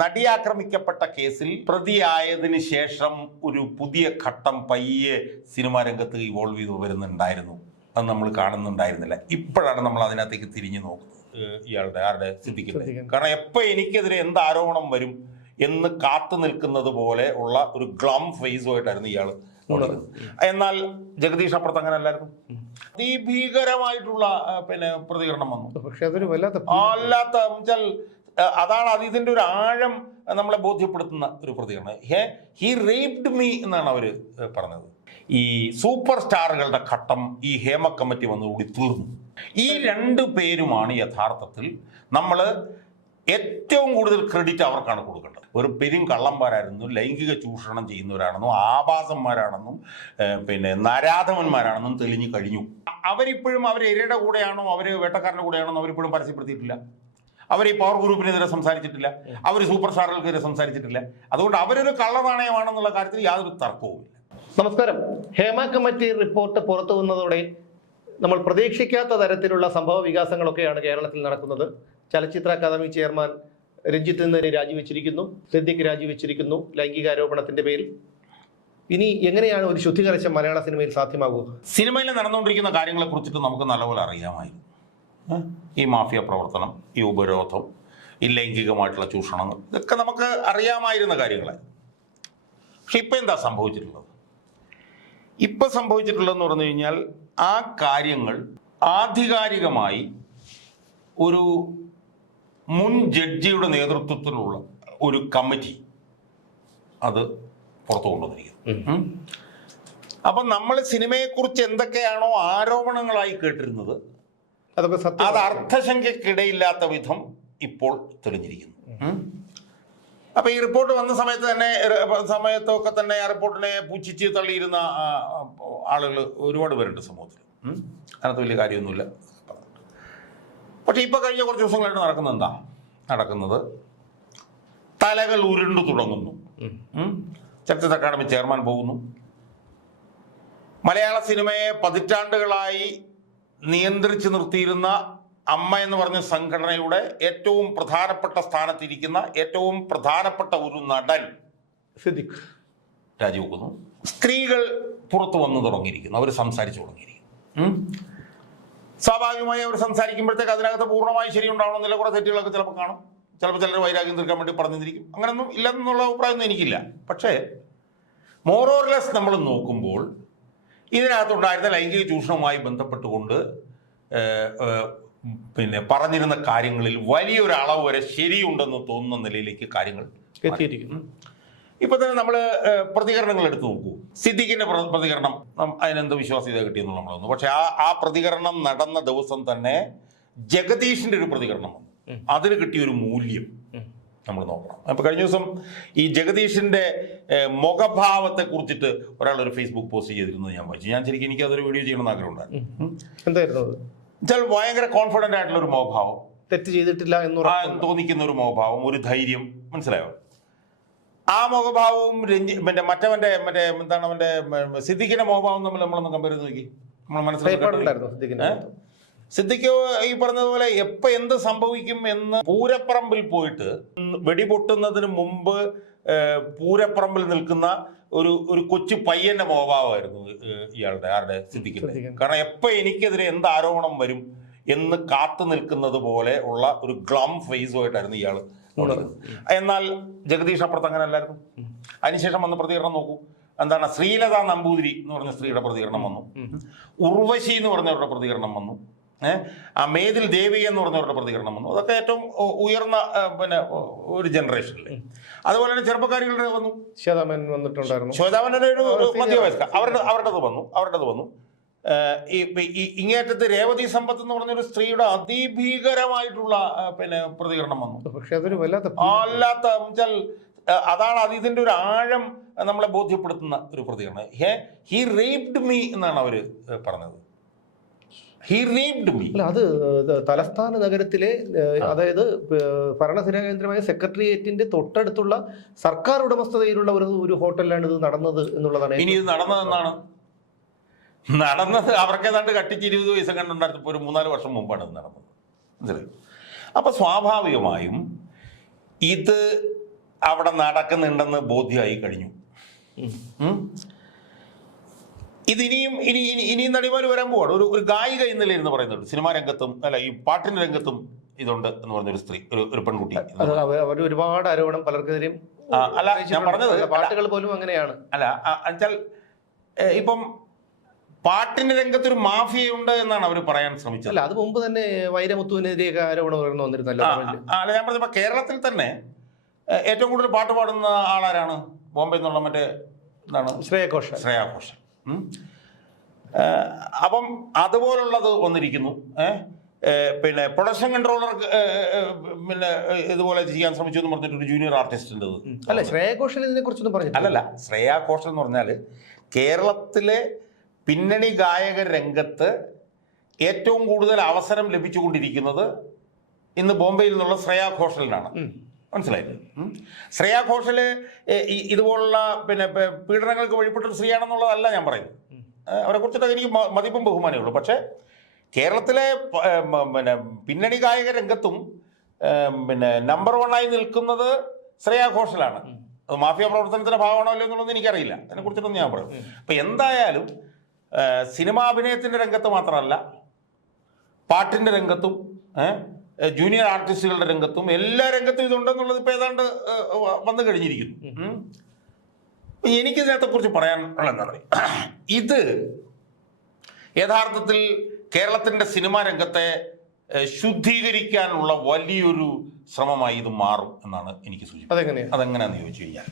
നടി ആക്രമിക്കപ്പെട്ട കേസിൽ പ്രതിയായതിനു ശേഷം ഒരു പുതിയ ഘട്ടം പയ്യെ സിനിമാ രംഗത്ത് ഇവോൾവ് ചെയ്തു വരുന്നുണ്ടായിരുന്നു. അത് നമ്മൾ കാണുന്നുണ്ടായിരുന്നില്ല. ഇപ്പോഴാണ് നമ്മൾ അതിനകത്തേക്ക് തിരിഞ്ഞു നോക്കുന്നത്. ഇയാളുടെ ആരുടെ സിദ്ധിക്കുന്നത് കാരണം എപ്പോൾ എനിക്കെതിരെ എന്ത് ആരോപണം വരും എന്ന് കാത്തു നിൽക്കുന്നത് പോലെ ഉള്ള ഒരു ഗ്ലം ഫേസുമായിട്ടായിരുന്നു ഇയാൾ എന്നാൽ ജഗദീഷ് അപ്പുറത്ത് അങ്ങനെ അല്ലായിരുന്നു അതിഭീകരമായിട്ടുള്ള പിന്നെ പ്രതികരണം വന്നു. പക്ഷെ അതൊരു വല്ലാത്ത അല്ലാത്ത വെച്ചാൽ അതാണ് അത് ഇതിന്റെ ഒരു ആഴം നമ്മളെ ബോധ്യപ്പെടുത്തുന്ന ഒരു പ്രതികരണം. ഹേ ഹി റേപ്ഡ് മീ എന്നാണ് അവർ പറഞ്ഞത്. ഈ സൂപ്പർ സ്റ്റാറുകളുടെ ഘട്ടം ഈ ഹേമ കമ്മിറ്റി വന്നുകൂടി തീർന്നു. ഈ രണ്ട് പേരുമാണ് യഥാർത്ഥത്തിൽ നമ്മൾ ഏറ്റവും കൂടുതൽ ക്രെഡിറ്റ് അവർക്കാണ് കൊടുക്കേണ്ടത്. ഒരു പെരും കള്ളന്മാരായിരുന്നു ലൈംഗിക ചൂഷണം ചെയ്യുന്നവരാണെന്നും ആഭാസന്മാരാണെന്നും പിന്നെ നരാധവന്മാരാണെന്നും തെളിഞ്ഞു കഴിഞ്ഞു. അവരിപ്പോഴും അവർ ഇരയുടെ കൂടെയാണോ അവർ വേട്ടക്കാരുടെ കൂടെയാണോ അവരിപ്പോഴും പരസ്യപ്പെടുത്തിയിട്ടില്ല. അവർ ഈ പവർ ഗ്രൂപ്പിനെതിരെ സംസാരിച്ചിട്ടില്ല. അവർ സൂപ്പർ സ്റ്റാറുകൾക്കെതിരെ സംസാരിച്ചിട്ടില്ല. അതുകൊണ്ട് അവരൊരു കള്ള കള്ളനാണയമാണെന്നുള്ള കാര്യത്തിൽ യാതൊരു തർക്കവുമില്ല. നമസ്കാരം. ഹേമ കമ്മിറ്റി റിപ്പോർട്ട് പുറത്തു വന്നതോടെ നമ്മൾ പ്രതീക്ഷിക്കാത്ത തരത്തിലുള്ള സംഭവ വികാസങ്ങളൊക്കെയാണ് കേരളത്തിൽ നടക്കുന്നത്. ചലച്ചിത്ര അക്കാദമി ചെയർമാൻ രഞ്ജിത്ത് നിന്ന് രാജിവെച്ചിരിക്കുന്നു. സിദ്ദിഖ് രാജിവെച്ചിരിക്കുന്നു ലൈംഗികാരോപണത്തിന്റെ പേരിൽ. ഇനി എങ്ങനെയാണ് ഒരു ശുദ്ധീകരിച്ച മലയാള സിനിമയിൽ സാധ്യമാകുക? സിനിമയിൽ നടന്നുകൊണ്ടിരിക്കുന്ന കാര്യങ്ങളെ കുറിച്ചിട്ട് നമുക്ക് നല്ലപോലെ അറിയാമായിരുന്നു? ഈ മാഫിയ പ്രവർത്തനം ഈ ഉപരോധം ഈ ലൈംഗികമായിട്ടുള്ള ചൂഷണങ്ങൾ ഇതൊക്കെ നമുക്ക് അറിയാമായിരുന്ന കാര്യങ്ങളെ. പക്ഷെ ഇപ്പം എന്താ സംഭവിച്ചിട്ടുള്ളത്? ഇപ്പം സംഭവിച്ചിട്ടുള്ളതെന്ന് പറഞ്ഞു കഴിഞ്ഞാൽ ആ കാര്യങ്ങൾ ആധികാരികമായി ഒരു മുൻ ജഡ്ജിയുടെ നേതൃത്വത്തിലുള്ള ഒരു കമ്മിറ്റി അത് പുറത്തു കൊണ്ടുവന്നിരിക്കുന്നു. അപ്പം നമ്മൾ സിനിമയെക്കുറിച്ച് എന്തൊക്കെയാണോ ആരോപണങ്ങളായി കേട്ടിരുന്നത് അതൊക്കെ അത് അർത്ഥശങ്കയ്ക്കിടയില്ലാത്ത വിധം ഇപ്പോൾ തെളിഞ്ഞിരിക്കുന്നു. അപ്പോൾ അപ്പൊ ഈ റിപ്പോർട്ട് വന്ന സമയത്ത് തന്നെ സമയത്തൊക്കെ തന്നെ ആ റിപ്പോർട്ടിനെ പൂച്ചിച്ച് തള്ളിയിരുന്ന ആളുകൾ ഒരുപാട് പേരുണ്ട് സമൂഹത്തിൽ. അതിനകത്ത് വലിയ കാര്യമൊന്നുമില്ല. പക്ഷെ ഇപ്പൊ കഴിഞ്ഞ കുറച്ച് ദിവസങ്ങളായിട്ട് നടക്കുന്നത് എന്താ? നടക്കുന്നത് തലകൾ ഉരുണ്ടു തുടങ്ങുന്നു. ചലച്ചിത്ര അക്കാദമി ചെയർമാൻ പോകുന്നു. മലയാള സിനിമയെ പതിറ്റാണ്ടുകളായി നിയന്ത്രിച്ചു നിർത്തിയിരുന്ന അമ്മ എന്ന് പറഞ്ഞ സംഘടനയുടെ ഏറ്റവും പ്രധാനപ്പെട്ട സ്ഥാനത്തിരിക്കുന്ന ഏറ്റവും പ്രധാനപ്പെട്ട ഒരു നടൻ സിദ്ദിഖ്. രാജിവെക്കുന്നു. സ്ത്രീകൾ പുറത്തു വന്ന് തുടങ്ങിയിരിക്കുന്നു. അവർ സംസാരിച്ചു തുടങ്ങിയിരിക്കുന്നു. സ്വാഭാവികമായി അവർ സംസാരിക്കുമ്പോഴത്തേക്ക് അതിനകത്ത് പൂർണമായി ശരിയുണ്ടാവണമെന്നില്ല കുറേ തെറ്റുകളൊക്കെ ചിലപ്പോൾ കാണും. ചിലപ്പോൾ ചിലർ വൈരാഗ്യം തീർക്കാൻ വേണ്ടി പറഞ്ഞിരിക്കും. അങ്ങനെയൊന്നും ഇല്ലെന്നുള്ള അഭിപ്രായമൊന്നും എനിക്കില്ല. പക്ഷേ മോറോർലെസ് നമ്മൾ നോക്കുമ്പോൾ ഇതിനകത്തുണ്ടായിരുന്ന ലൈംഗിക ചൂഷണവുമായി ബന്ധപ്പെട്ടുകൊണ്ട് പിന്നെ പറഞ്ഞിരുന്ന കാര്യങ്ങളിൽ വലിയൊരു അളവ് വരെ ശരിയുണ്ടെന്ന് തോന്നുന്ന നിലയിലേക്ക് കാര്യങ്ങൾ എത്തിയിരിക്കുന്നു. ഇപ്പൊ തന്നെ നമ്മൾ പ്രതികരണങ്ങൾ എടുത്തു നോക്കൂ. സിദ്ദിഖിന്റെ പ്ര- പ്രതികരണം അതിനെന്ത് വിശ്വാസ്യത കിട്ടിയെന്നുള്ള നമ്മൾ തോന്നുന്നു പക്ഷെ ആ ആ പ്രതികരണം നടന്ന ദിവസം തന്നെ ജഗദീഷിന്റെ ഒരു പ്രതികരണം വന്നു. അതിന് കിട്ടിയ ഒരു മൂല്യം. നമ്മൾ നോക്കണം. അപ്പൊ കഴിഞ്ഞ ദിവസം ഈ ജഗദീഷിന്റെ മുഖഭാവത്തെ കുറിച്ചിട്ട് ഒരാൾ ഒരു ഫേസ്ബുക്ക് പോസ്റ്റ് ചെയ്തിരുന്നത് ഞാൻ വായിച്ചു. ഞാൻ ശരിക്കും എനിക്ക് അതൊരു വീഡിയോ ചെയ്യണമെന്ന് ആഗ്രഹമുണ്ടായിരുന്നു എന്തായിരുന്നു അത്? വെച്ചാൽ ഭയങ്കര കോൺഫിഡന്റ് ആയിട്ടുള്ള ഒരു മുഖഭാവം. തെറ്റ് ചെയ്തിട്ടില്ല എന്ന് തോന്നിക്കുന്ന ഒരു മുഖഭാവം ഒരു ധൈര്യം. മനസ്സിലായോ? ആ മുഖഭാവവും രഞ്ജി മറ്റേ മറ്റവന്റെ മറ്റേ എന്താണ് അവന്റെ ഉം, സിദ്ദിഖിന്റെ മുഖഭാവം തമ്മിൽ നമ്മളൊന്ന് കമ്പയർ ചെയ്ത് നോക്കി. നമ്മൾ മനസ്സിലാക്കി? സിദ്ദിഖ് ഈ പറഞ്ഞതുപോലെ എപ്പോൾ എന്ത് സംഭവിക്കും എന്ന് പൂരപ്പറമ്പിൽ പോയിട്ട് വെടിപൊട്ടുന്നതിന് മുമ്പ് പൂരപ്പറമ്പിൽ നിൽക്കുന്ന ഒരു ഒരു കൊച്ചു പയ്യന്റെ മോഭാവായിരുന്നു ഇയാളുടെ ആരുടെ സിദ്ദിഖിന്റെ. കാരണം എപ്പോ എനിക്കെതിരെ എന്ത് ആരോപണം വരും എന്ന് കാത്തു നിൽക്കുന്നത് പോലെ ഉള്ള ഒരു ഗ്ലം ഫേസുമായിട്ടായിരുന്നു ഇയാൾ എന്നാൽ ജഗദീഷ് അപ്പുറത്ത് അങ്ങനെ അല്ലായിരുന്നു. അതിനുശേഷം വന്ന പ്രതികരണം നോക്കൂ. എന്താണ് ശ്രീലത നമ്പൂതിരി എന്ന് പറഞ്ഞ സ്ത്രീയുടെ പ്രതികരണം വന്നു. ഉർവശി എന്ന് പറഞ്ഞവരുടെ പ്രതികരണം വന്നു. ആ മേതിൽ ദേവി എന്ന് പറഞ്ഞവരുടെ പ്രതികരണം വന്നു. അതൊക്കെ ഏറ്റവും ഉയർന്ന പിന്നെ ഒരു ജനറേഷനിൽ അതുപോലെ തന്നെ ചെറുപ്പക്കാരികളുടെ വന്നു. ശ്വേതാമൻ വന്നിട്ടുണ്ടായിരുന്നു. ശ്വേതാവന്റെ ഒരു മധ്യവയസ്ക. അവരുടെ അവരുടേത് വന്നു. അവരുടേത് വന്നു. ഈ ഇങ്ങേറ്റത്ത് രേവതി സമ്പത്ത് എന്ന് പറഞ്ഞൊരു സ്ത്രീയുടെ അതിഭീകരമായിട്ടുള്ള പിന്നെ പ്രതികരണം വന്നു. പക്ഷെ അതൊരു വല്ലാത്ത അല്ലാത്ത വെച്ചാൽ അതാണ് അത് ഇതിന്റെ ഒരു ആഴം നമ്മളെ ബോധ്യപ്പെടുത്തുന്ന ഒരു പ്രതികരണം. ഹേ ഹി റേപ്ഡ് മീ എന്നാണ് അവർ പറഞ്ഞത്. ഹി റേപ്ഡ് മീ അല്ല അത് തലസ്ഥാന നഗരത്തിലെ അതായത് ഏഹ്, ഭരണസിരാ കേന്ദ്രമായ സെക്രട്ടേറിയറ്റിന്റെ തൊട്ടടുത്തുള്ള സർക്കാർ ഉടമസ്ഥതയിലുള്ള ഒരു ഒരു ഹോട്ടലിലാണ് ഇത് നടന്നത് എന്നുള്ളതാണ് ഇനി ഇത് നടന്നതെന്നാണ് നടന്നത് അവർക്ക് ഏതാണ്ട് കട്ടിച്ച് ഇരുപത് വയസ്സ് കണ്ടുണ്ടായിരുന്നു. ഒരു മൂന്നാൽ വർഷം മുമ്പാണ് ഇത് നടന്നത്. മനസ്സിലായി? അപ്പൊ സ്വാഭാവികമായും ഇത് അവിടെ നടക്കുന്നുണ്ടെന്ന് ബോധ്യമായി കഴിഞ്ഞു. ഉം. ഇനിയും ഇതിനിയും ഇനി ഇനി ഇനിയും നടിമാർ വരാൻ പോവാണ്. ഒരു ഒരു ഗായിക ഇന്നലെ ഇരുന്ന് എന്ന് പറയുന്നുണ്ട്. സിനിമാ രംഗത്തും അല്ല ഈ പാട്ടിന്റെ രംഗത്തും ഇതുണ്ട് എന്ന് പറഞ്ഞ ഒരു സ്ത്രീ ഒരു ഒരു പെൺകുട്ടി അവർ ഒരുപാട് ആരോപണം പലർക്കെതിരെയും അല്ല, ഞാൻ പറഞ്ഞത് പാട്ടുകൾ പോലും അങ്ങനെയാണ്. അല്ല എന്നുവെച്ചാൽ ഇപ്പം പാട്ടിന്റെ രംഗത്തൊരു മാഫിയുണ്ട് എന്നാണ് അവർ പറയാൻ ശ്രമിച്ചത്. അല്ല അത് മുമ്പ് തന്നെ വൈരമുത്തുവിനെതിരെയൊക്കെ ആരോപണം ഉയർന്നു വന്നിരുന്നല്ലോ. അല്ല ഞാൻ പറഞ്ഞപ്പോ കേരളത്തിൽ തന്നെ ഏറ്റവും കൂടുതൽ പാട്ട് പാടുന്ന ആളാരാണ്? ബോംബെ എന്നുള്ള മറ്റേ എന്താണ്? ശ്രേയ. ഏ, അപ്പം അതുപോലുള്ളത്? ഏ, പിന്നെ പ്രൊഡക്ഷൻ കൺട്രോളർ പിന്നെ ഇതുപോലെ ചെയ്യാൻ ശ്രമിച്ചു എന്ന് പറഞ്ഞിട്ട് ഒരു ജൂനിയർ ആർട്ടിസ്റ്റിന്റെ അല്ല ശ്രേയ ഘോഷൽ ഇതിനെ കുറിച്ചൊന്നും പറഞ്ഞു അല്ലല്ല ശ്രേയ ഘോഷൽ എന്ന് പറഞ്ഞാൽ കേരളത്തിലെ പിന്നണി ഗായക രംഗത്ത് ഏറ്റവും കൂടുതൽ അവസരം ലഭിച്ചുകൊണ്ടിരിക്കുന്നത് ഇന്ന് ബോംബെയിൽ നിന്നുള്ള ശ്രേയ ഘോഷലിനാണ് ഉം. ശ്രേയ ഘോഷൽ ഇതുപോലുള്ള പിന്നെ പീഡനങ്ങൾക്ക് വഴിപ്പെട്ടൊരു സ്ത്രീയാണെന്നുള്ളതല്ല ഞാൻ പറയുന്നത്. അവരെ കുറിച്ചിട്ട് എനിക്ക് മതിപ്പും ബഹുമാനമേ ഉള്ളൂ. പക്ഷേ കേരളത്തിലെ പിന്നെ പിന്നണി ഗായക രംഗത്തും പിന്നെ നമ്പർ വണ്ണായി നിൽക്കുന്നത് ശ്രേയ ഘോഷലാണ്. അത് മാഫിയ പ്രവർത്തനത്തിന്റെ ഭാഗമാണോ അല്ലയോ എന്നുള്ളത് എനിക്കറിയില്ല. അതിനെ കുറിച്ചിട്ടൊന്നും ഞാൻ പറയും. അപ്പൊ എന്തായാലും ഏ, സിനിമാ അഭിനയത്തിന്റെ രംഗത്ത് മാത്രമല്ല പാട്ടിന്റെ രംഗത്തും ജൂനിയർ ആർട്ടിസ്റ്റുകളുടെ രംഗത്തും എല്ലാ രംഗത്തും ഇതുണ്ടെന്നുള്ളത് ഇപ്പൊ ഏതാണ്ട് വന്നു കഴിഞ്ഞിരിക്കുന്നു. ഉം. അപ്പൊ എനിക്കിതിനകത്തെ കുറിച്ച് പറയാനുള്ള എന്താ പറയുക ഇത് യഥാർത്ഥത്തിൽ കേരളത്തിന്റെ സിനിമാ രംഗത്തെ ശുദ്ധീകരിക്കാനുള്ള വലിയൊരു ശ്രമമായി ഇത് മാറും എന്നാണ് എനിക്ക് സൂചിപ്പിക്കുന്നത്. അതെങ്ങനെയാ? അതെങ്ങനെയാന്ന് ചോദിച്ചു കഴിഞ്ഞാൽ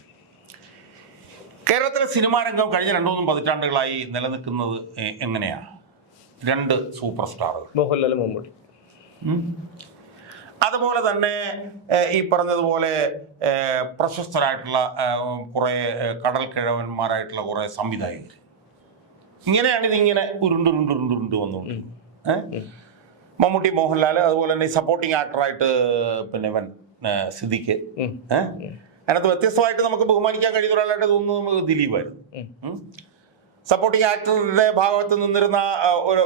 കേരളത്തിലെ സിനിമാ രംഗം കഴിഞ്ഞ രണ്ടു മൂന്നും പതിറ്റാണ്ടുകളായി നിലനിൽക്കുന്നത് എങ്ങനെയാണ് എങ്ങനെയാ? രണ്ട് സൂപ്പർ സ്റ്റാറുകൾ. മോഹൻലാൽ മമ്മൂട്ടി. അതുപോലെ തന്നെ ഈ പറഞ്ഞതുപോലെ പ്രശസ്തരായിട്ടുള്ള കുറെ കുറേ ഏഹ്, കടൽ കിഴവന്മാരായിട്ടുള്ള കുറേ സംവിധായകർ. ഇങ്ങനെയാണ് ഇതിങ്ങനെ ഉരുണ്ടുരുണ്ടുരുണ്ടുരുണ്ട് വന്നുകൊണ്ട്? മമ്മൂട്ടി മോഹൻലാൽ അതുപോലെ തന്നെ സപ്പോർട്ടിങ് ആക്ടറായിട്ട് പിന്നെ ഏഹ്, സിദ്ദിഖ്. ഏഹ്? അതിനകത്ത് വ്യത്യസ്തമായിട്ട് നമുക്ക് ബഹുമാനിക്കാൻ കഴിയുന്ന ഒരാളായിട്ട് തോന്നുന്നത് നമുക്ക് ദിലീപായിരുന്നു. സപ്പോർട്ടിങ് ആക്ടറുടെ ഭാഗത്ത് നിന്നിരുന്ന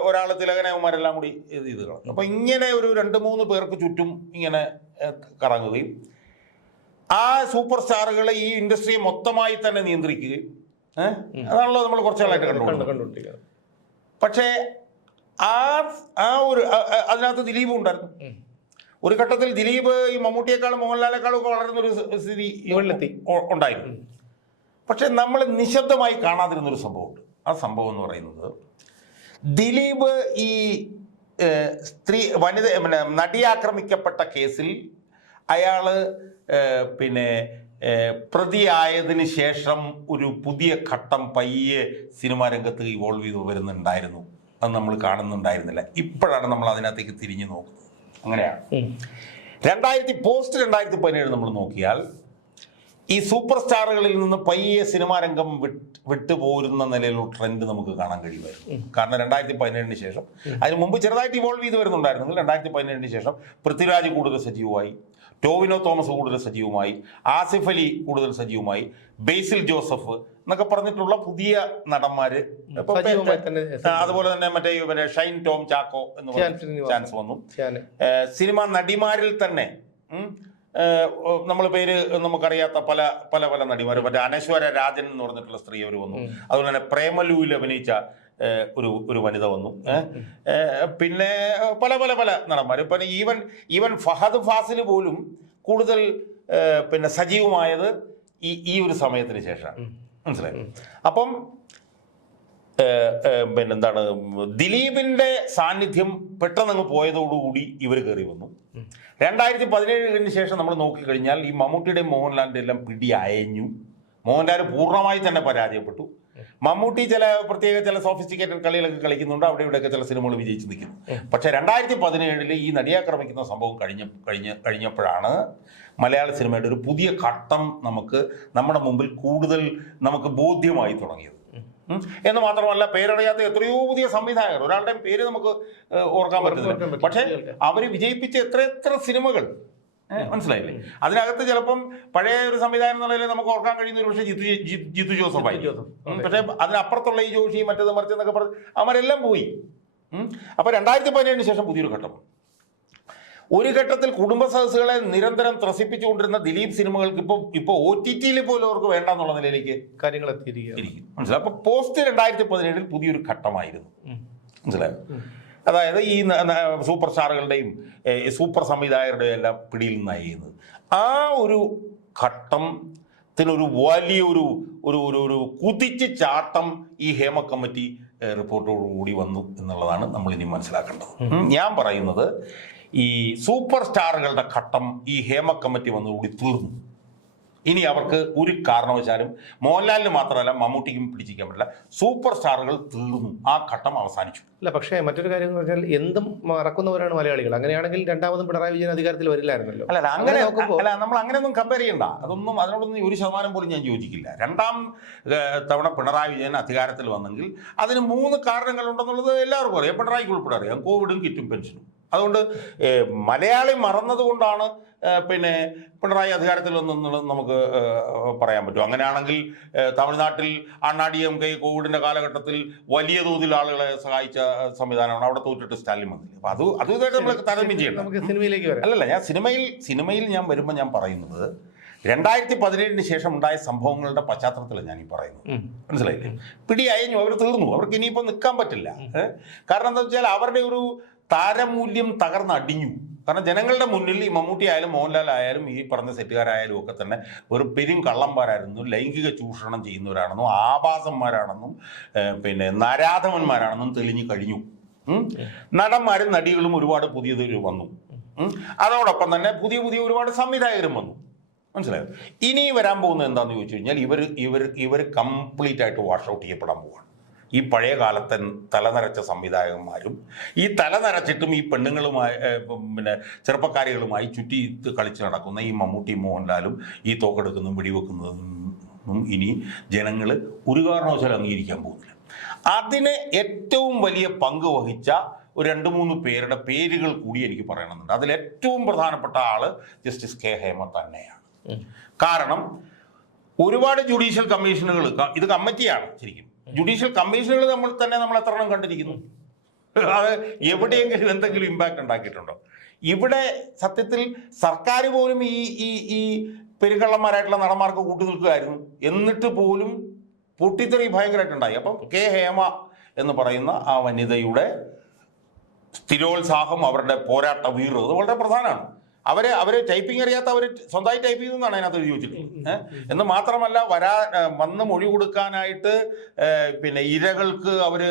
ഒരാൾ തിലകനകുമാരെല്ലാം കൂടി ഇത് കളഞ്ഞു. അപ്പൊ ഇങ്ങനെ ഒരു രണ്ട് മൂന്ന് പേർക്ക് ചുറ്റും ഇങ്ങനെ കറങ്ങുകയും ആ സൂപ്പർ സ്റ്റാറുകളെ ഈ ഇൻഡസ്ട്രിയെ മൊത്തമായി തന്നെ നിയന്ത്രിക്കുകയും ഏഹ് അതാണല്ലോ നമ്മൾ കുറച്ചാളായിട്ട് കണ്ടു കണ്ടുകൊണ്ടിരിക്കുന്നത്. പക്ഷേ ആ ആ ഒരു അതിനകത്ത് ദിലീപും ഉണ്ടായിരുന്നു. ഒരു ഘട്ടത്തിൽ ദിലീപ് ഈ മമ്മൂട്ടിയെക്കാളും മോഹൻലാലിനേക്കാളും ഒക്കെ വളരുന്ന ഒരു സ്ഥിതി ഉണ്ടായിരുന്നു. പക്ഷെ നമ്മൾ നിശബ്ദമായി കാണാതിരുന്നൊരു സംഭവമുണ്ട്. ആ സംഭവം എന്ന് പറയുന്നത് ദിലീപ് ഈ സ്ത്രീ വനിത പിന്നെ നടിയെ ആക്രമിക്കപ്പെട്ട കേസിൽ അയാൾ പിന്നെ പ്രതിയായതിന് ശേഷം ഒരു പുതിയ ഘട്ടം പയ്യെ സിനിമാ രംഗത്ത് ഇവോൾവ് ചെയ്ത് വരുന്നുണ്ടായിരുന്നു. അത് നമ്മൾ കാണുന്നുണ്ടായിരുന്നില്ല. ഇപ്പോഴാണ് നമ്മൾ അതിനകത്തേക്ക് തിരിഞ്ഞു നോക്കുന്നത്. അങ്ങനെയാണ്. രണ്ടായിരത്തി പോസ്റ്റ് രണ്ടായിരത്തി പതിനേഴ് നമ്മൾ നോക്കിയാൽ ഈ സൂപ്പർ സ്റ്റാറുകളിൽ നിന്ന് പയ്യെ സിനിമാ രംഗം വിട്ട് വിട്ടുപോരുന്ന നിലയിലുള്ള ട്രെൻഡ് നമുക്ക് കാണാൻ കഴിയുമായിരുന്നു. കാരണം രണ്ടായിരത്തി പതിനേഴിന് ശേഷം അതിന് മുമ്പ് ചെറുതായിട്ട് ഇവോൾവ് ചെയ്ത് വരുന്നുണ്ടായിരുന്നെങ്കിൽ രണ്ടായിരത്തി പതിനേഴിന് ശേഷം പൃഥ്വിരാജ് കൂടുതൽ സജീവമായി ടോവിനോ തോമസ് കൂടുതൽ സജീവമായി ആസിഫ് അലി കൂടുതൽ സജീവമായി ബേസിൽ ജോസഫ് എന്നൊക്കെ പറഞ്ഞിട്ടുള്ള പുതിയ നടന്മാര് അതുപോലെ തന്നെ മറ്റേ പിന്നെ ഷൈൻ ടോം ചാക്കോ എന്ന് പറഞ്ഞ ചാൻസ് വന്നു. സിനിമ നടിമാരിൽ തന്നെ നമ്മൾ പേര് നമുക്കറിയാത്ത പല പല പല നടിമാർ മറ്റേ അനശ്വര രാജൻ എന്ന് പറഞ്ഞിട്ടുള്ള സ്ത്രീ അവർ വന്നു. അതുപോലെ തന്നെ പ്രേമലുവിൽ അഭിനയിച്ച ഒരു ഒരു വനിത വന്നു. പിന്നെ പല പല പല നടന്മാർ പിന്നെ ഈവൻ ഈവൻ ഫഹദ് ഫാസിൽ പോലും കൂടുതൽ പിന്നെ സജീവമായത് ഈ ഈ ഒരു സമയത്തിന് ശേഷമാണ്. മനസ്സിലായി? അപ്പം പിന്നെന്താണ്? ദിലീപിന്റെ സാന്നിധ്യം പെട്ടെന്ന് അങ്ങ് പോയതോടുകൂടി ഇവർ കയറി വന്നു. രണ്ടായിരത്തി പതിനേഴിന് ശേഷം നമ്മൾ നോക്കിക്കഴിഞ്ഞാൽ ഈ മമ്മൂട്ടിയുടെയും മോഹൻലാലിന്റെ എല്ലാം പിടി അയഞ്ഞു. മോഹൻലാൽ പൂർണമായി തന്നെ പരാജയപ്പെട്ടു. മമ്മൂട്ടി ചില പ്രത്യേക ചില സോഫിസ്റ്റിക്കേറ്റഡ് കളികളൊക്കെ കളിക്കുന്നുണ്ട്. അവിടെ ഇവിടെയൊക്കെ ചില സിനിമകൾ വിജയിച്ച് നിൽക്കുന്നു. പക്ഷെ രണ്ടായിരത്തി പതിനേഴിൽ ഈ നടിയാക്രമിക്കുന്ന സംഭവം കഴിഞ്ഞ കഴിഞ്ഞ കഴിഞ്ഞപ്പോഴാണ് മലയാള സിനിമയുടെ ഒരു പുതിയ ഘട്ടം നമുക്ക് നമ്മുടെ മുമ്പിൽ കൂടുതൽ നമുക്ക് ബോധ്യമായി തുടങ്ങിയത്. എന്ന് മാത്രമല്ല പേരറിയാത്ത എത്രയോ പുതിയ സംവിധായകർ. ഒരാളുടെയും പേര് നമുക്ക് ഓർക്കാൻ പറ്റുന്നില്ല പറ്റില്ല. പക്ഷേ അവർ വിജയിപ്പിച്ച എത്ര എത്ര സിനിമകൾ? മനസ്സിലായില്ലേ? അതിനകത്ത് ചിലപ്പം പഴയ ഒരു സംവിധാനം എന്നുള്ളതിൽ നമുക്ക് ഓർക്കാൻ കഴിയുന്ന ഒരു പക്ഷേ ജിത്തു ജിത്തു ജോസഫ്. ആയി ജോസഫ്. പക്ഷേ അതിനപ്പുറത്തുള്ള ഈ ജോഷി മറ്റേത് മറിച്ചെന്നൊക്കെ പറഞ്ഞ് അവരെല്ലാം പോയി. അപ്പോൾ അപ്പൊ രണ്ടായിരത്തി പതിനേഴിന് ശേഷം പുതിയൊരു ഘട്ടം. ഒരു ഘട്ടത്തിൽ കുടുംബ സദസ്സുകളെ നിരന്തരം ത്രസിപ്പിച്ചുകൊണ്ടിരുന്ന ദിലീപ് സിനിമകൾക്ക് ഇപ്പോൾ ഇപ്പോൾ ഒ ടി ടിയിൽ പോലും അവർക്ക് വേണ്ട എന്നുള്ള നിലയിലേക്ക് കാര്യങ്ങൾ മനസ്സിലായി? അപ്പൊ പോസ്റ്റ് രണ്ടായിരത്തി പതിനേഴിൽ പുതിയൊരു ഘട്ടമായിരുന്നു. മനസ്സിലായോ? അതായത് ഈ സൂപ്പർ സ്റ്റാറുകളുടെയും സൂപ്പർ സംവിധായകരുടെയും എല്ലാം പിടിയിൽ നിന്നായി ചെയ്യുന്നത്. ആ ഒരു ഘട്ടം ത്തിനൊരു വലിയൊരു ഒരു ഒരു ഒരു കുതിച്ച് ചാട്ടം ഈ ഹേമ കമ്മിറ്റി റിപ്പോർട്ടോടുകൂടി വന്നു എന്നുള്ളതാണ് നമ്മൾ ഇനി മനസ്സിലാക്കേണ്ടത് ഞാൻ പറയുന്നത് ഈ സൂപ്പർ സ്റ്റാറുകളുടെ ഘട്ടം ഈ ഹേമ കമ്മിറ്റി വന്നുകൂടി തീർന്നു. ഇനി അവർക്ക് ഒരു കാരണവശാലും മോഹൻലാലിന് മാത്രമല്ല മമ്മൂട്ടിക്കും പിടിച്ചിരിക്കാൻ പറ്റില്ല. സൂപ്പർ സ്റ്റാറുകൾ തീർന്നു. ആ ഘട്ടം അവസാനിച്ചു. അല്ല പക്ഷേ മറ്റൊരു കാര്യം എന്ന് പറഞ്ഞാൽ എന്തും മറക്കുന്നവരാണ് മലയാളികൾ. അങ്ങനെയാണെങ്കിൽ രണ്ടാമതും പിണറായി വിജയൻ അധികാരത്തിൽ വരില്ലായിരുന്നല്ലോ. അല്ല അങ്ങനെ അല്ല നമ്മൾ അങ്ങനെയൊന്നും കമ്പയർ ചെയ്യണ്ട. അതൊന്നും അതിനോടൊന്നും ഒരു ശതമാനം പോലും ഞാൻ യോജിക്കില്ല. രണ്ടാം തവണ പിണറായി വിജയൻ അധികാരത്തിൽ വന്നെങ്കിൽ അതിന് മൂന്ന് കാരണങ്ങളുണ്ടെന്നുള്ളത് എല്ലാവർക്കും അറിയാം. പിണറായിക്ക് ഉൾപ്പെടെ അറിയാം. കോവിഡും കിറ്റും പെൻഷനും. അതുകൊണ്ട് മലയാളി മറന്നതുകൊണ്ടാണ് പിന്നെ പിണറായി അധികാരത്തിൽ വന്നെന്നുള്ളത് നമുക്ക് പറയാൻ പറ്റും. അങ്ങനെയാണെങ്കിൽ തമിഴ്നാട്ടിൽ അണ്ണാടി എം കെ കോവിഡിന്റെ കാലഘട്ടത്തിൽ വലിയ തോതിൽ ആളുകളെ സഹായിച്ച സംവിധാനമാണ് അവിടെ തോറ്റിട്ട് സ്റ്റാലിൻ വന്നില്ല. അപ്പൊ അത് അത് ഇതായിട്ട് നമ്മൾ താരതമ്യം ചെയ്യണം നമുക്ക് സിനിമയിലേക്ക് വരാം. അല്ലല്ല ഞാൻ സിനിമയിൽ സിനിമയിൽ ഞാൻ വരുമ്പോൾ ഞാൻ പറയുന്നത് രണ്ടായിരത്തി പതിനേഴിന് ശേഷം ഉണ്ടായ സംഭവങ്ങളുടെ പശ്ചാത്തലത്തിലാണ് ഞാൻ ഈ പറയുന്നത്. മനസ്സിലായില്ലേ? പിടി അയഞ്ഞു അവർ തീർന്നു. അവർക്ക് ഇനിയിപ്പോൾ നിൽക്കാൻ പറ്റില്ല. കാരണം എന്താ വെച്ചാൽ അവരുടെ ഒരു താരമൂല്യം തകർന്നടിഞ്ഞു കാരണം ജനങ്ങളുടെ മുന്നിൽ ഈ മമ്മൂട്ടി ആയാലും മോഹൻലാൽ ആയാലും ഈ പറഞ്ഞ സെറ്റുകാരായാലും ഒക്കെ തന്നെ ഒരു പെരും കള്ളന്മാരായിരുന്നു. ലൈംഗിക ചൂഷണം ചെയ്യുന്നവരാണെന്നും ആഭാസന്മാരാണെന്നും പിന്നെ നരാധവന്മാരാണെന്നും തെളിഞ്ഞു കഴിഞ്ഞു. നടന്മാരും നടികളും ഒരുപാട് പുതിയത് വന്നു. അതോടൊപ്പം തന്നെ പുതിയ പുതിയ ഒരുപാട് സംവിധായകരും വന്നു. മനസ്സിലായോ? ഇനി വരാൻ പോകുന്നത് എന്താണെന്ന് ചോദിച്ചു കഴിഞ്ഞാൽ ഇവർ ഇവർ ഇവർ കംപ്ലീറ്റ് ആയിട്ട് വാഷ് ഔട്ട് ചെയ്യപ്പെടാൻ പോവാണ്. ഈ പഴയ കാലത്തെ തലനരച്ച സംവിധായകന്മാരും ഈ തലനരച്ചിട്ടും ഈ പെണ്ണുങ്ങളുമായി പിന്നെ ചെറുപ്പക്കാരികളുമായി ചുറ്റി കളിച്ച് നടക്കുന്ന ഈ മമ്മൂട്ടി മോഹൻലാലും ഈ തോക്കെടുക്കുന്നതും വെടിവെക്കുന്നതും ഇനി ജനങ്ങൾ ഒരു കാരണവശാലും അംഗീകരിക്കാൻ പോകുന്നില്ല. അതിന് ഏറ്റവും വലിയ പങ്ക് വഹിച്ച ഒരു രണ്ട് മൂന്ന് പേരുടെ പേരുകൾ കൂടി എനിക്ക് പറയണമെന്നുണ്ട്. അതിൽ ഏറ്റവും പ്രധാനപ്പെട്ട ആൾ ജസ്റ്റിസ് കെ ഹേമ തന്നെയാണ്. കാരണം ഒരുപാട് ജുഡീഷ്യൽ കമ്മീഷനുകൾ ഇത് കമ്മിറ്റിയാണ് ശരിക്കും. ജുഡീഷ്യൽ കമ്മീഷനുകൾ നമ്മൾ തന്നെ നമ്മൾ എത്ര എണ്ണം കണ്ടിരിക്കുന്നു? അത് എവിടെയെങ്കിലും എന്തെങ്കിലും ഇമ്പാക്റ്റ് ഉണ്ടാക്കിയിട്ടുണ്ടോ? ഇവിടെ സത്യത്തിൽ സർക്കാർ പോലും ഈ ഈ ഈ പെരുകള്ളന്മാരായിട്ടുള്ള നടന്മാർക്ക് കൂട്ടു നിൽക്കുകയായിരുന്നു എന്നിട്ട് പോലും പൊട്ടിത്തെറി ഭയങ്കരമായിട്ടുണ്ടായി. അപ്പം കെ ഹേമ എന്ന് പറയുന്ന ആ വനിതയുടെ സ്ഥിരോത്സാഹം അവരുടെ പോരാട്ട വീറ് അത് വളരെ പ്രധാനമാണ്. അവരെ അവർ ടൈപ്പിംഗ് അറിയാത്ത അവർ സ്വന്തമായി ടൈപ്പ് ചെയ്തെന്നാണ് അതിനകത്ത് എഴുതി വെച്ചിട്ടുള്ളത്. ഏഹ്? എന്ന് മാത്രമല്ല വരാ വന്ന് മൊഴി കൊടുക്കാനായിട്ട് പിന്നെ ഇരകൾക്ക് അവർ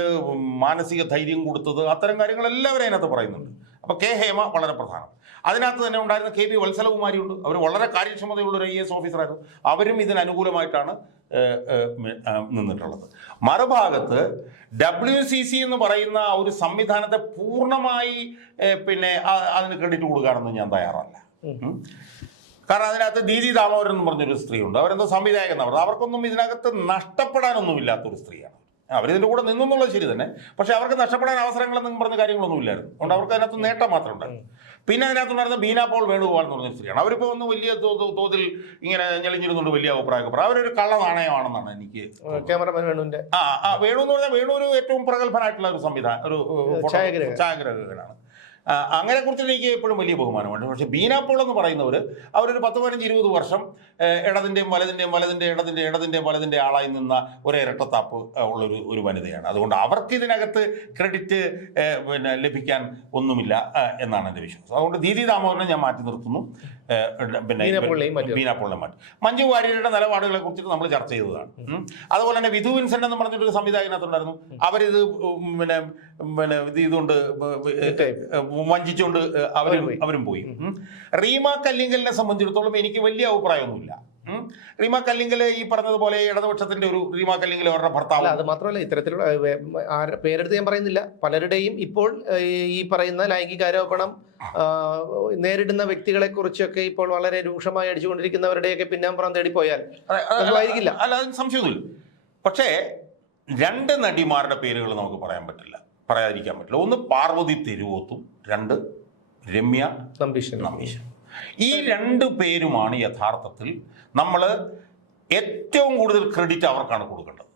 മാനസിക ധൈര്യം കൊടുത്തത് അത്തരം കാര്യങ്ങളെല്ലാം അവർ അതിനകത്ത് പറയുന്നുണ്ട്. അപ്പൊ കെ ഹേമ വളരെ പ്രധാനം. അതിനകത്ത് തന്നെ ഉണ്ടായിരുന്ന കെ പി വത്സലകുമാരിയുണ്ട്. അവർ വളരെ കാര്യക്ഷമതയുള്ള ഒരു ഐ എസ് ഓഫീസറായിരുന്നു. അവരും ഇതിന് അനുകൂലമായിട്ടാണ് നിന്നിട്ടുള്ളത്. മറുഭാഗത്ത് ഡബ്ല്യു സി സി എന്ന് പറയുന്ന ഒരു സംവിധാനത്തെ പൂർണമായി പിന്നെ അതിന് ക്രെഡിറ്റ് കൊടുക്കാനൊന്നും ഞാൻ തയ്യാറല്ല. കാരണം അതിനകത്ത് ദീദി ദാമോദരൻ എന്ന് പറഞ്ഞൊരു സ്ത്രീയുണ്ട്. അവരെന്തോ സംവിധായകൻ അവർക്കൊന്നും ഇതിനകത്ത് നഷ്ടപ്പെടാനൊന്നുമില്ലാത്തൊരു സ്ത്രീയാണ്. അവരിതിന്റെ കൂടെ നിന്നെന്നുള്ളത് ശരി തന്നെ. പക്ഷെ അവർക്ക് നഷ്ടപ്പെടാൻ അവസരങ്ങളെന്നും പറഞ്ഞ കാര്യങ്ങളൊന്നും ഇല്ലായിരുന്നു അതുകൊണ്ട് അവർക്ക് അതിനകത്ത് നേട്ടം മാത്രം ഉണ്ടായിരുന്നു പിന്നെ അതിനകത്തുണ്ടായിരുന്ന ബീന പോൾ വേണുഗോപാൽ എന്ന് പറഞ്ഞ സ്ത്രീയാണ്. അവരിപ്പോൾ ഒന്ന് വലിയ തോതിൽ ഇങ്ങനെ ഞെളിഞ്ഞിരുന്നുണ്ട് വലിയ അഭിപ്രായ അഭിപ്രായം അവരൊരു കള്ള നാണയമാണെന്നാണ് എനിക്ക് ക്യാമറമാൻ വേണുവിന്റെ. ആ ആ വേണു എന്ന് പറഞ്ഞാൽ വേണു ഒരു ഏറ്റവും പ്രഗത്ഭനായിട്ടുള്ള ഒരു സംവിധാനം ഒരു ഛായാഗ്രഹകനാണ്. അങ്ങനെ കുറിച്ച് എനിക്ക് എപ്പോഴും വലിയ ബഹുമാനമുണ്ട്. പക്ഷെ ബീനാപ്പോൾ പോൾ എന്ന് പറയുന്നവർ അവരൊരു പത്ത് പതിനഞ്ച് ഇരുപത് വർഷം ഇടതിന്റെയും വലതിന്റെയും വലതിന്റെ ഇടതിന്റെ ഇടതിന്റെയും വലതിന്റെ ആളായി നിന്ന ഒരു ഇരട്ടത്താപ്പ് ഉള്ളൊരു ഒരു വനിതയാണ്. അതുകൊണ്ട് അവർക്ക് ഇതിനകത്ത് ക്രെഡിറ്റ് പിന്നെ ലഭിക്കാൻ ഒന്നുമില്ല എന്നാണ് എന്റെ വിശ്വാസം. അതുകൊണ്ട് ദീദി ദാമോദരനെ ഞാൻ മാറ്റി നിർത്തുന്നു. പിന്നെ ബീനാപ്പോളിനെ മാറ്റി മഞ്ജു വാര്യരുടെ നിലപാടുകളെ കുറിച്ചിട്ട് നമ്മൾ ചർച്ച ചെയ്തതാണ്. അതുപോലെ തന്നെ വിധു വിൻസൻ എന്ന് പറഞ്ഞിട്ടൊരു സംവിധായകനകത്തുണ്ടായിരുന്നു. അവരിത് പിന്നെ പിന്നെ ഇത് ചെയ്തുകൊണ്ട് Type. വഞ്ചിച്ചുകൊണ്ട് അവരും അവരും പോയി. റീമ കല്ലിങ്കലിനെ സംബന്ധിച്ചിടത്തോളം എനിക്ക് വലിയ അഭിപ്രായമൊന്നുമില്ല. റീമ കല്ലിങ്കൽ ഈ പറഞ്ഞതുപോലെ ഇടതുപക്ഷത്തിന്റെ ഒരു റീമ കല്ലിങ്കൽ അവരുടെ ഭർത്താവ്. അത് മാത്രമല്ല ഇത്തരത്തിലുള്ള പേരെടുത്ത് ഞാൻ പറയുന്നില്ല. പലരുടെയും ഇപ്പോൾ ഈ പറയുന്ന ലൈംഗികാരോപണം നേരിടുന്ന വ്യക്തികളെ കുറിച്ചൊക്കെ ഇപ്പോൾ വളരെ രൂക്ഷമായി അടിച്ചുകൊണ്ടിരിക്കുന്നവരുടെയൊക്കെ പിന്നാമ്പുറം തേടിപ്പോയാൽ ഒന്നുമായിരിക്കില്ല. അല്ല അതിന് സംശയമൊന്നുമില്ല. പക്ഷേ രണ്ട് നടിമാരുടെ പേരുകൾ നമുക്ക് പറയാൻ പറ്റില്ല. പറയാതിരിക്കാൻ പറ്റില്ല. ഒന്ന് പാർവതി തെരുവോത്തും രണ്ട് രമ്യ നമ്പീശൻ. നമ്പീശൻ. ഈ രണ്ട് പേരുമാണ് യഥാർത്ഥത്തിൽ നമ്മൾ ഏറ്റവും കൂടുതൽ ക്രെഡിറ്റ് അവർക്കാണ് കൊടുക്കേണ്ടത്.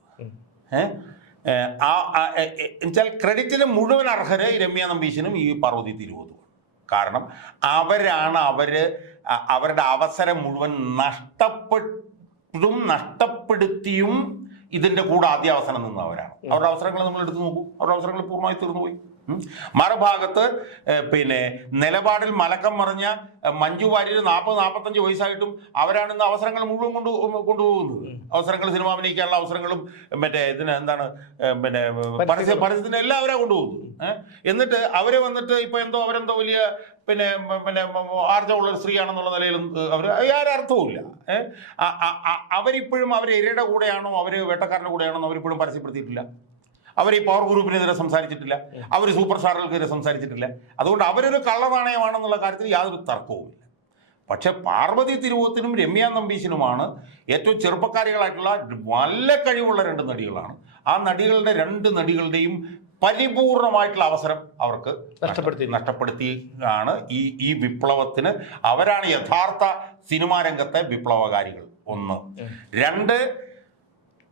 എന്നുവെച്ചാൽ ക്രെഡിറ്റിന് മുഴുവൻ അർഹര് രമ്യ നമ്പീശനും ഈ പാർവതി തിരുവോതുമാണ്. കാരണം അവരാണ് അവർ അവരുടെ അവസരം മുഴുവൻ നഷ്ടപ്പെട്ടും നഷ്ടപ്പെടുത്തിയും ഇതിന്റെ കൂടെ ആദ്യ അവസരം നിന്നവരാണ് അവരുടെ അവസരങ്ങൾ നമ്മൾ എടുത്തു നോക്കൂ. അവരുടെ അവസരങ്ങൾ പൂർണമായി തീർന്നു പോയി ഉം. മറുഭാഗത്ത് പിന്നെ നിലപാടിൽ മലക്കം മറിഞ്ഞ മഞ്ജു വാര്യർ നാൽപ്പത് നാൽപ്പത്തഞ്ച് വയസ്സായിട്ടും അവരാണ് ഇന്ന് അവസരങ്ങൾ മുഴുവൻ കൊണ്ടു കൊണ്ടുപോകുന്നത്. അവസരങ്ങൾ സിനിമ അഭിനയിക്കാനുള്ള അവസരങ്ങളും മറ്റേ ഇതിന് എന്താണ് പിന്നെ പരസ്യ പരസ്യത്തിന് എല്ലാം അവരാ കൊണ്ടുപോകുന്നത് എന്നിട്ട് അവരെ വന്നിട്ട് ഇപ്പൊ എന്തോ അവരെന്തോ വലിയ പിന്നെ പിന്നെ ആർജമുള്ള ഒരു സ്ത്രീയാണെന്നുള്ള നിലയിലും അവർ യാരർത്ഥവുമില്ല അവരിപ്പോഴും അവരെ ഇരയുടെ കൂടെയാണോ അവർ വേട്ടക്കാരന്റെ കൂടെയാണോ അവരിപ്പോഴും പരസ്യപ്പെടുത്തിയിട്ടില്ല. അവർ ഈ പവർ ഗ്രൂപ്പിനെതിരെ സംസാരിച്ചിട്ടില്ല. അവർ സൂപ്പർ സ്റ്റാറുകൾക്കെതിരെ സംസാരിച്ചിട്ടില്ല. അതുകൊണ്ട് അവരൊരു കള്ളനാണയമാണെന്നുള്ള കാര്യത്തിൽ യാതൊരു തർക്കവുമില്ല. പക്ഷെ പാർവതി തിരുവോത്തിനും രമ്യ നമ്പീശനുമാണ് ഏറ്റവും ചെറുപ്പക്കാരികളായിട്ടുള്ള നല്ല കഴിവുള്ള രണ്ട് നടികളാണ്. ആ നടികളുടെ രണ്ട് നടികളുടെയും പരിപൂർണമായിട്ടുള്ള അവസരം അവർക്ക് നഷ്ടപ്പെടുത്തി. നഷ്ടപ്പെടുത്തി ആണ് ഈ ഈ വിപ്ലവത്തിന്. അവരാണ് യഥാർത്ഥ സിനിമാരംഗത്തെ വിപ്ലവകാരികൾ. ഒന്ന്. രണ്ട്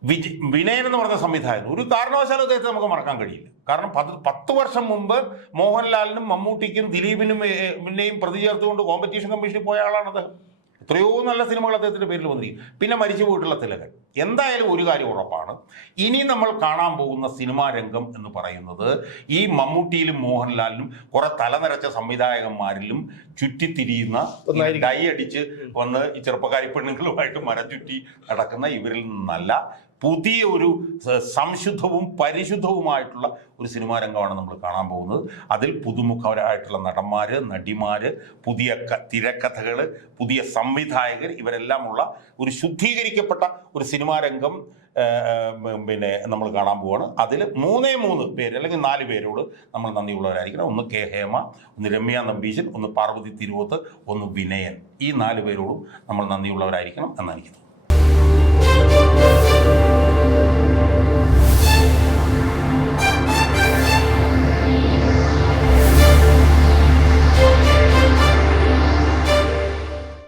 വിജ വിനയൻ എന്ന് പറഞ്ഞ സംവിധായകൻ. ഒരു കാരണവശാലും അദ്ദേഹത്തെ നമുക്ക് മറക്കാൻ കഴിയില്ല. കാരണം പത്ത് പത്ത് വർഷം മുമ്പ് മോഹൻലാലിനും മമ്മൂട്ടിക്കും ദിലീപിനും പിന്നെയും പ്രതി ചേർത്തുകൊണ്ട് കോമ്പറ്റീഷൻ കമ്മീഷനിൽ പോയ ആളാണ് അദ്ദേഹം. എത്രയോ നല്ല സിനിമകൾ അദ്ദേഹത്തിന്റെ പേരിൽ വന്നിരിക്കും പിന്നെ മരിച്ചു പോയിട്ടുള്ള തിലകൻ. എന്തായാലും ഒരു കാര്യം ഉറപ്പാണ്. ഇനി നമ്മൾ കാണാൻ പോകുന്ന സിനിമാ രംഗം എന്ന് പറയുന്നത് ഈ മമ്മൂട്ടിയിലും മോഹൻലാലിലും കുറെ തലനിറച്ച സംവിധായകന്മാരിലും ചുറ്റിത്തിരിയുന്ന. ഡൈ അടിച്ച് വന്ന് ഈ ചെറുപ്പക്കാരി പെണ്ണുങ്ങളുമായിട്ട് മരം ചുറ്റി നടക്കുന്ന ഇവരിൽ നിന്നല്ല. പുതിയ ഒരു സംശുദ്ധവും പരിശുദ്ധവുമായിട്ടുള്ള ഒരു സിനിമാ രംഗമാണ് നമ്മൾ കാണാൻ പോകുന്നത്. അതിൽ പുതുമുഖരായിട്ടുള്ള നടന്മാർ നടിമാർ പുതിയ തിരക്കഥകൾ പുതിയ സംവിധായകർ ഇവരെല്ലാമുള്ള ഒരു ശുദ്ധീകരിക്കപ്പെട്ട ഒരു സിനിമാ രംഗം പിന്നെ നമ്മൾ കാണാൻ പോവാണ്. അതിൽ മൂന്നേ മൂന്ന് പേര് അല്ലെങ്കിൽ നാല് പേരോട് നമ്മൾ നന്ദിയുള്ളവരായിരിക്കണം. ഒന്ന് കെ ഹേമ ഒന്ന് രമ്യ നമ്പീശൻ ഒന്ന് പാർവതി തിരുവോത്ത് ഒന്ന് വിനയൻ. ഈ നാല് പേരോടും നമ്മൾ നന്ദിയുള്ളവരായിരിക്കണം എന്നാണ് എനിക്ക്